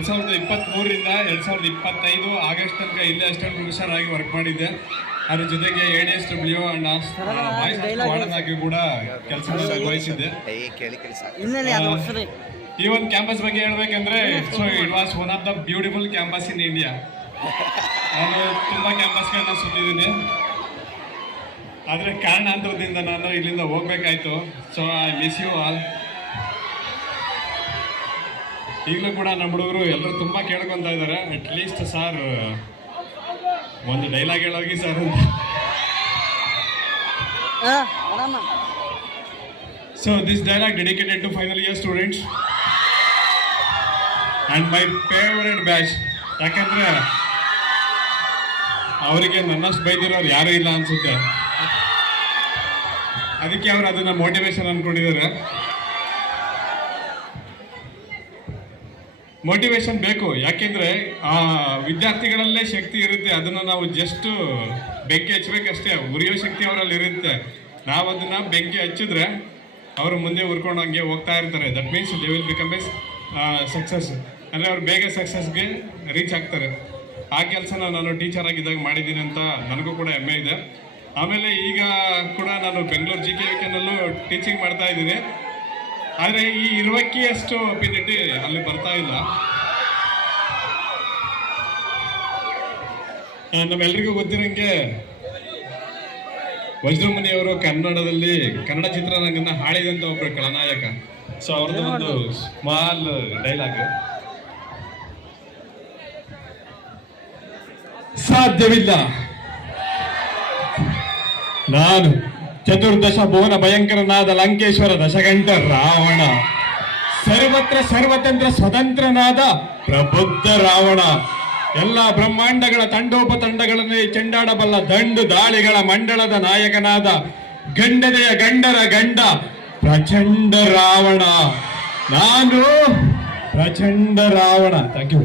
2023ರಿಂದ 2025 August ತನಕ ಇಲ್ಲೇ assistant professor ಆಗಿ ವರ್ಕ್ ಮಾಡಿದ್ದೆ. ಅದ್ರ ಜೊತೆಗೆ ADSW ಅಂಡ್ ವಾರ್ಡನ್ ಆಗಿ ಕೂಡ ಕೆಲಸ ನಿರ್ವಹಿಸಿದ್ದೆ. ಈ ಒಂದು ಕ್ಯಾಂಪಸ್ ಬಗ್ಗೆ ಹೇಳ್ಬೇಕಂದ್ರೆ so it was one of the beautiful campus in India. ನಾನು ತುಂಬಾ ಕ್ಯಾಂಪಸ್ಗಳನ್ನ ಸುತ್ತಿದ್ದೀನಿ, ಆದರೆ ಕಾರಣಾಂತರದಿಂದ ನಾನು ಇಲ್ಲಿಂದ ಹೋಗ್ಬೇಕಾಯ್ತು. So I miss you all. ಈಗಲೂ ಕೂಡ ನಮ್ಮ ಹುಡುಗರು ಎಲ್ಲರೂ ತುಂಬ ಕೇಳ್ಕೊತಾ ಇದ್ದಾರೆ, ಅಟ್ಲೀಸ್ಟ್ ಸರ್ ಒಂದು ಡೈಲಾಗ್ ಹೇಳೋಗಿ ಸರ್ ಅಂತ. So this dialogue dedicated to final year students and my favourite batch. ಯಾಕಂದರೆ ಅವರಿಗೆ ನನ್ನಷ್ಟು ಬೈದಿರೋರು ಯಾರೂ ಇಲ್ಲ ಅನಿಸುತ್ತೆ, ಅದಕ್ಕೆ ಅವರು ಅದನ್ನು ಮೋಟಿವೇಶನ್ ಅಂದ್ಕೊಂಡಿದ್ದಾರೆ. ಮೋಟಿವೇಶನ್ ಬೇಕು, ಯಾಕೆಂದರೆ ಆ ವಿದ್ಯಾರ್ಥಿಗಳಲ್ಲೇ ಶಕ್ತಿ ಇರುತ್ತೆ. ಅದನ್ನು ನಾವು ಜಸ್ಟ್ ಬೆಂಕಿ ಹಚ್ಚಬೇಕಷ್ಟೇ, ಉರಿಯೋ ಶಕ್ತಿ ಅವರಲ್ಲಿ ಇರುತ್ತೆ. ನಾವು ಅದನ್ನು ಬೆಂಕಿ ಹಚ್ಚಿದ್ರೆ ಅವರು ಮುಂದೆ ಉರ್ಕೊಂಡು ಹಂಗೆ ಹೋಗ್ತಾ ಇರ್ತಾರೆ. That means they will become A success, ಅಂದರೆ ಅವ್ರು ಬೇಗ ಸಕ್ಸಸ್ಗೆ ರೀಚ್ ಆಗ್ತಾರೆ. ಆ ಕೆಲಸನ ನಾನು ಟೀಚರ್ ಆಗಿದ್ದಾಗ ಮಾಡಿದ್ದೀನಿ ಅಂತ ನನಗೂ ಕೂಡ ಹೆಮ್ಮೆ ಇದೆ. ಆಮೇಲೆ ಈಗ ಕೂಡ ನಾನು ಬೆಂಗಳೂರು GKVKನಲ್ಲೂ ಟೀಚಿಂಗ್ ಮಾಡ್ತಾ ಇದ್ದೀನಿ. ಆದರೆ ಈ ಇರುವಕ್ಕಿಯಷ್ಟು ಅಪಿನಿಟಿ ಅಲ್ಲಿ ಬರ್ತಾ ಇಲ್ಲ. ನಮ್ಮೆಲ್ರಿಗೂ ಗೊತ್ತಿರೋಂಗೆ ವಜ್ರಮುನಿಯವರು ಕನ್ನಡದಲ್ಲಿ ಕನ್ನಡ ಚಿತ್ರರಂಗನ ಹಾಡಿದಂಥ ಒಬ್ಬರು ಖಳನಾಯಕ. ಸೊ ಅವ್ರದ್ದು ಒಂದು ಸ್ಮಾಲ್ ಡೈಲಾಗ್. ಸಾಧ್ಯವಿಲ್ಲ, ನಾನು ಚತುರ್ದಶ ಭುವನ ಭಯಂಕರನಾದ ಲಂಕೇಶ್ವರ ದಶಗಂಟ ರಾವಣ, ಸರ್ವತ್ರ ಸರ್ವತಂತ್ರ ಸ್ವತಂತ್ರನಾದ ಪ್ರಬುದ್ಧ ರಾವಣ, ಎಲ್ಲ ಬ್ರಹ್ಮಾಂಡಗಳ ತಂಡೋಪತಂಡಗಳನ್ನೇ ಚೆಂಡಾಡಬಲ್ಲ ದಂಡು ದಾಳಿಗಳ ಮಂಡಳದ ನಾಯಕನಾದ ಗಂಡನೆಯ ಗಂಡರ ಗಂಡ ಪ್ರಚಂಡ ರಾವಣ. ನಾನು ಪ್ರಚಂಡ ರಾವಣ. Thank you.